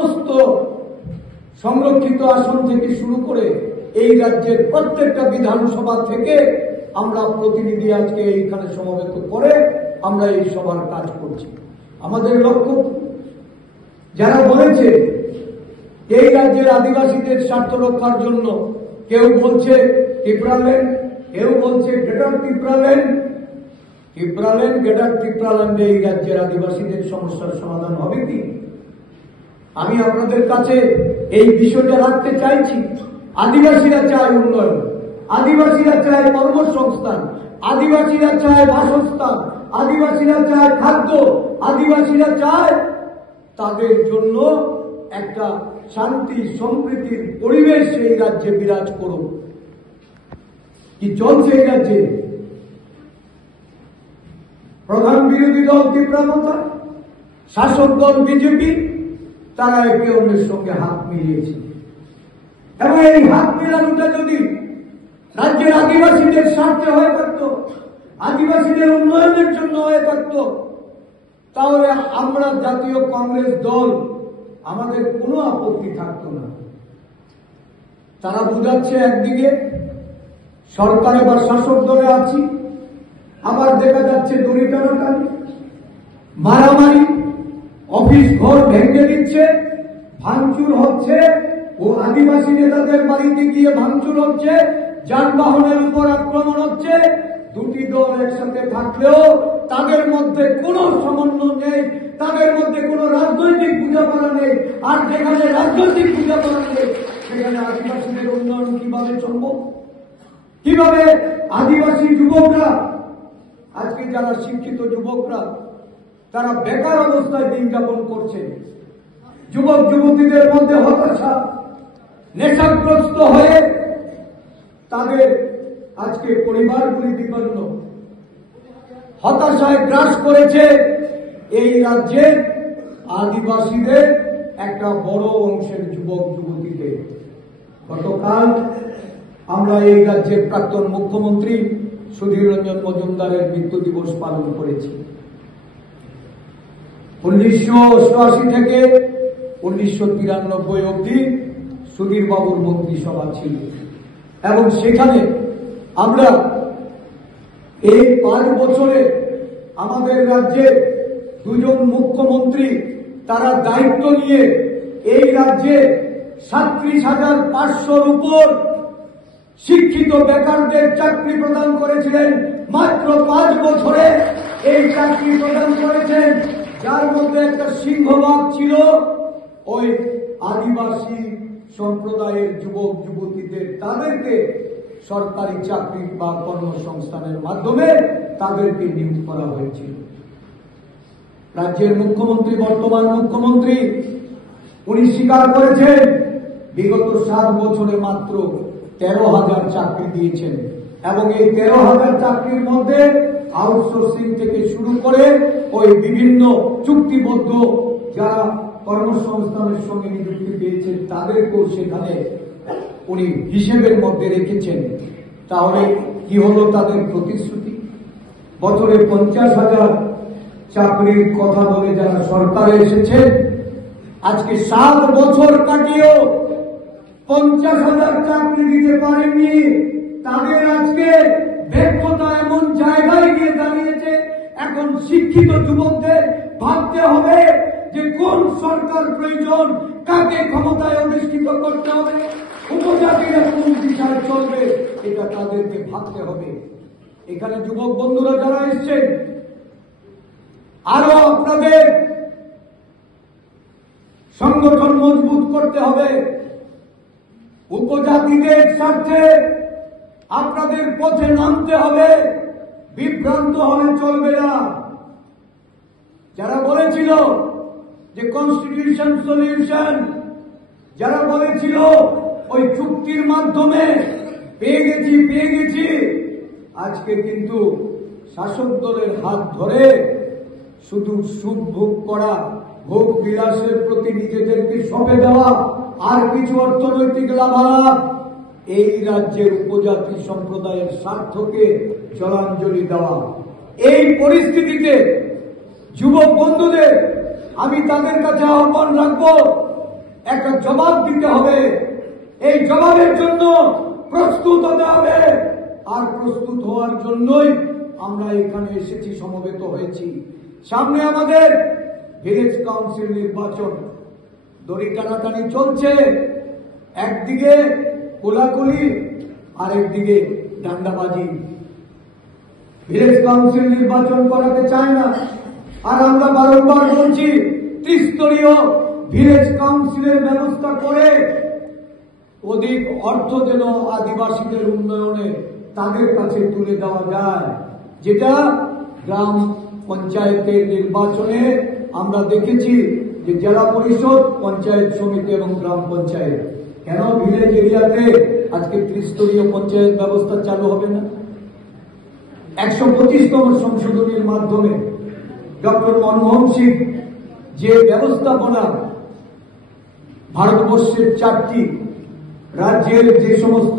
সমস্ত সংরক্ষিত আসন থেকে শুরু করে এই রাজ্যের প্রত্যেকটা বিধানসভা থেকে আমরা প্রতিনিধি আজকে এইখানে সমবেত করে আমরা এই সভার কাজ করছি। আমাদের লক্ষ্য, যারা বলেছে এই রাজ্যের আদিবাসীদের স্বার্থ রক্ষার জন্য, কেউ বলছে ত্রিপুরাল্যান্ড, কেউ বলছে গ্রেটার ত্রিপুরাল্যান্ড, গ্রেটার ত্রিপুরাল্যান্ডে এই রাজ্যের আদিবাসীদের সমস্যার সমাধান হবে কি? আমি আপনাদের কাছে এই বিষয়টা রাখতে চাইছি। আদিবাসীরা চায় উন্নয়ন, আদিবাসীরা চায় কর্মসংস্থান, আদিবাসীরা চায় বাসস্থান, আদিবাসীরা চায় খাদ্য, আদিবাসীরা চায় তাদের জন্য একটা শান্তি সম্প্রীতির পরিবেশ এই রাজ্যে বিরাজ করুক। কি চলছে এই রাজ্যে? প্রধান বিরোধী দল তীব্রতা, শাসক দল বিজেপি, তারা একে অন্যের সঙ্গে হাত মিলিয়েছে। এবং এই হাত মেলানোটা যদি রাজ্যের আদিবাসীদের স্বার্থে হয়ে থাকতো, আদিবাসীদের উন্নয়নের জন্য হয়ে থাকতো, তাহলে আমরা জাতীয় কংগ্রেস দল, আমাদের কোনো আপত্তি থাকতো না। তারা বুঝাচ্ছে একদিকে সরকারে বা শাসক দলে আছি, আবার দেখা যাচ্ছে দড়ি টানাটানি, মারামারি, অফিস ঘর ভেঙে দিচ্ছে, ভাঙচুর হচ্ছে, ও আদিবাসী নেতাদের বাড়িতে গিয়ে ভাঙচুর হচ্ছে, যানবাহনের উপর আক্রমণ হচ্ছে। দুটি দল একসাথে থাকলেও তাদের মধ্যে কোনো সমন্বয় নেই, তাদের মধ্যে কোনো রাজনৈতিক বোঝাপড়া নেই। আর যেখানে রাজনৈতিক বোঝাপড়া নেই, সেখানে আদিবাসীদের উন্নয়ন কিভাবে সম্ভব? কিভাবে আদিবাসী যুবকরা, আজকে যারা শিক্ষিত যুবকরা, তারা বেকার অবস্থায় দিন যাপন করছে, যুবক যুবতীদের মধ্যে হতাশা, নেশাগ্রস্ত হয়ে তাদের আজকে পরিবারগুলি বিপন্ন, হতাশায় গ্রাস করেছে এই রাজ্যের আদিবাসীদের একটা বড় অংশের যুবক যুবতীদের। গতকাল আমরা এই রাজ্যের প্রাক্তন মুখ্যমন্ত্রী সুধীর রঞ্জন মজুমদারের মৃত্যু দিবস পালন করেছি। 1988 থেকে 1993 অবধি সুধীর বাবুর মন্ত্রিসভা ছিল এবং সেখানে আমরা এই 5 বছরে আমাদের রাজ্যের দুজন মুখ্যমন্ত্রী তারা দায়িত্ব নিয়ে এই রাজ্যে 37,500-র উপর শিক্ষিত বেকারদের চাকরি প্রদান করেছিলেন। মাত্র 5 বছরে এই চাকরি প্রদান করেছেন, যার মধ্যে একটা সিংহভাগ ছিল ওই আদিবাসী সম্প্রদায়ের যুবক যুবতীদের। তাদেরকে সরকারি চাকরি বা কর্মসংস্থানের মাধ্যমে তাদেরকে নিয়োগ করা হয়েছিল। রাজ্যের মুখ্যমন্ত্রী, বর্তমান মুখ্যমন্ত্রী, উনি স্বীকার করেছেন বিগত 7 বছরে মাত্র 13,000 চাকরি দিয়েছেন এবং এই 13,000 চাকরির মধ্যে আউটসোর্সিং থেকে শুরু করে ওই বিভিন্ন চুক্তিবদ্ধ যারা কর্মসংস্থানের সঙ্গে নিযুক্তি পেয়েছেন তাদেরকেও সেখানে উনি হিসেবের মধ্যে রেখেছেন। তাহলে কি হলো তাদের প্রতিশ্রুতি? বছরে 50,000 চাকরির কথা বলে যারা সরকারে এসেছে, আজকে 7 বছর কাটিয়েও 50,000 চাকরি দিতে পারেননি। তাদের আজকে ব্যর্থতা এমন জায়গায় গিয়ে দাঁড়িয়েছে, এখন শিক্ষিত যুবকদের ভাবতে হবে যে কোন সরকার প্রয়োজন, কাকে ক্ষমতায় অধিষ্ঠিত করতে হবে, উপজাতিরা কোন দিশায় চলবে, এটা তাদেরকে ভাবতে হবে। এখানে যুবক বন্ধুরা যারা এসছেন, আরো আপনাদের সংগঠন মজবুত করতে হবে। উপজাতিদের স্বার্থে আপনাদের পথে নামতে হবে, বিভ্রান্ত হলে চলবে না। যারা বলেছিল যে কনস্টিটিউশন সলিউশন, যারা বলেছিল ওই চুক্তির মাধ্যমে পেয়ে গেছি, আজকে কিন্তু শাসক দলের হাত ধরে শুধু সুখ ভোগ করা, ভোগ বিলাসের প্রতি নিজেদেরকে সঁপে দেওয়া, আর কিছু অর্থনৈতিক লাভালাভ, এই রাজ্যের উপজাতি সম্প্রদায়ের স্বার্থকে জলাঞ্জলি দেওয়া। এই পরিস্থিতিতে যুবক বন্ধুদের আমি তাদের কাছে আহ্বান রাখবো একটা জবাব দিতে হবে। এই জবাবের জন্য প্রস্তুত হতে হবে। আর প্রস্তুত হওয়ার জন্যই আমরা এখানে এসেছি, সমবেত হয়েছি। সামনে আমাদের ভিলেজ কাউন্সিল নির্বাচন, দড়ি টানাটানি চলছে। একদিকে কোলাকুলি, আরেকদিকে ডান্ডাবাজি। ভিলেজ কাউন্সিল নির্বাচন করাতে চায় না। আর আমরা বারংবার বলছি, ত্রিস্তরীয় ভিলেজ কাউন্সিলের ব্যবস্থা করে অধিক অর্থ যেন আদিবাসীদের উন্নয়নে তাদের কাছে তুলে দেওয়া যায়, যেটা গ্রাম পঞ্চায়েতের নির্বাচনে আমরা দেখেছি যে জেলা পরিষদ, পঞ্চায়েত সমিতি এবং গ্রাম পঞ্চায়েত, কেন ভিলেজ এরিয়াতে আজকে ত্রিস্তরীয় পঞ্চায়েত ব্যবস্থা চালু হবে না? 125তম সংশোধনীর মাধ্যমে ডক্টর মনমোহন সিং যে ব্যবস্থাপনা ভারতবর্ষের 4টি রাজ্যের যে সমস্ত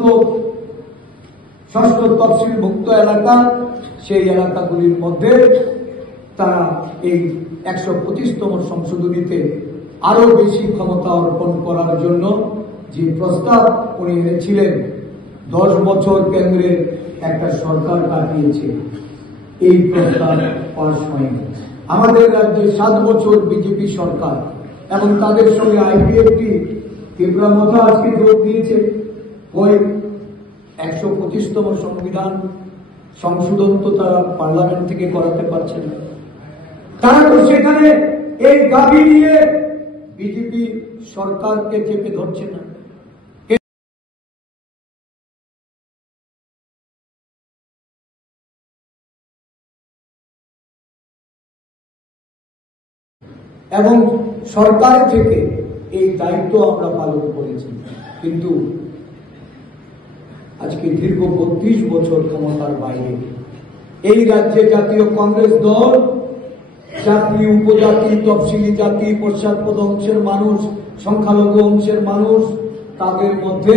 ষষ্ঠ তফসিলভুক্ত এলাকা, সেই এলাকাগুলির মধ্যে তারা এই 125তম সংশোধনীতে আরো বেশি ক্ষমতা অর্পণ করার জন্য যে প্রস্তাব উনি এনেছিলেন, 10 বছর কেন্দ্রের একটা সরকার কাটিয়েছে, এই প্রস্তাব পাস হয়নি। আমাদের রাজ্যে 7 বছর বিজেপি সরকার এবং তাদের সঙ্গে আইপিএফটি ত্রিপুরা মতো আজকে যোগ দিয়েছে। ওই 125তম সংবিধান সংশোধন তো তারা পার্লামেন্ট থেকে করাতে পারছে না। তারা তো সেখানে এই দাবি নিয়ে বিজেপি সরকারকে চেপে ধরছে না। এবং সরকার থেকে এই দায়িত্ব আমরা পালন করেছি, কিন্তু আজকে দীর্ঘ 32 বছর ক্ষমতার বাইরে এই রাজ্যে জাতীয় কংগ্রেস দল জাতি, উপজাতি, তফসিলি জাতি, পশ্চাৎপদ অংশের মানুষ, সংখ্যালঘু অংশের মানুষ, তাদের মধ্যে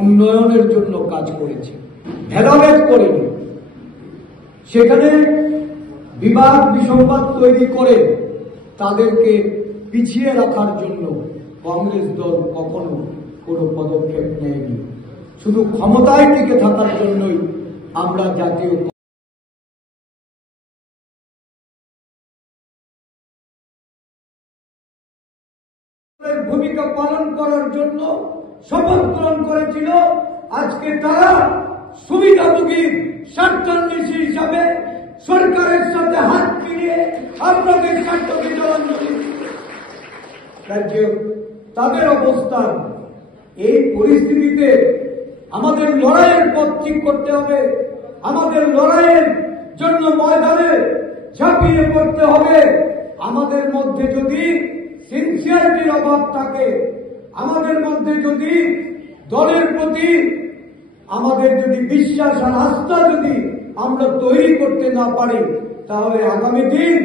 উন্নয়নের জন্য কাজ করেছে, ভেদাভেদ করেনি। সেখানে বিবাদ বিসংবাদ তৈরি করে তাদেরকে পিছিয়ে রাখার জন্য কংগ্রেস দল কখনো কোনো পদক্ষেপ নেয়নি। শুধু ক্ষমতায় টিকে থাকার জন্যই আমরা জাতীয় ভূমিকা পালন করার জন্য শপথ গ্রহণ করেছিল। আজকে তারা সুবিধাভোগীর স্বার্থান্বেষী হিসাবে সরকারের সাথে হাত মিলিয়ে আপনাদের স্বার্থকে জলাঞ্জলি রাজ্যে তাদের অবস্থান। এই পরিস্থিতিতে আমাদের লড়াইয়ের পথ ঠিক করতে হবে। আমাদের লড়াইয়ের জন্য ময়দানে ঝাঁপিয়ে পড়তে হবে। আমাদের মধ্যে যদি সিনসিয়ারিটির অভাব থাকে, আমাদের মধ্যে যদি দলের প্রতি আমাদের যদি বিশ্বাস আর আস্থা যদি আমরা তৈরি করতে না পারি, তাহলে আগামী দিন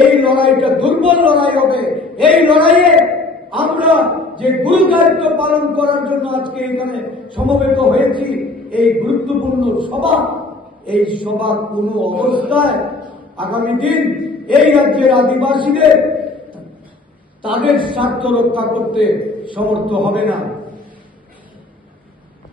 এই লড়াইটা দুর্বল লড়াই হবে। এই লড়াইয়ে আমরা যে গুরুদায়িত্ব পালন করার জন্য আজকে এখানে সমবেত হয়েছি, এই গুরুত্বপূর্ণ সভা, এই সভা কোনো অবস্থায় আগামী দিন এই রাজ্যের আদিবাসীদের তাদের স্বার্থ রক্ষা করতে সমর্থ হবে না।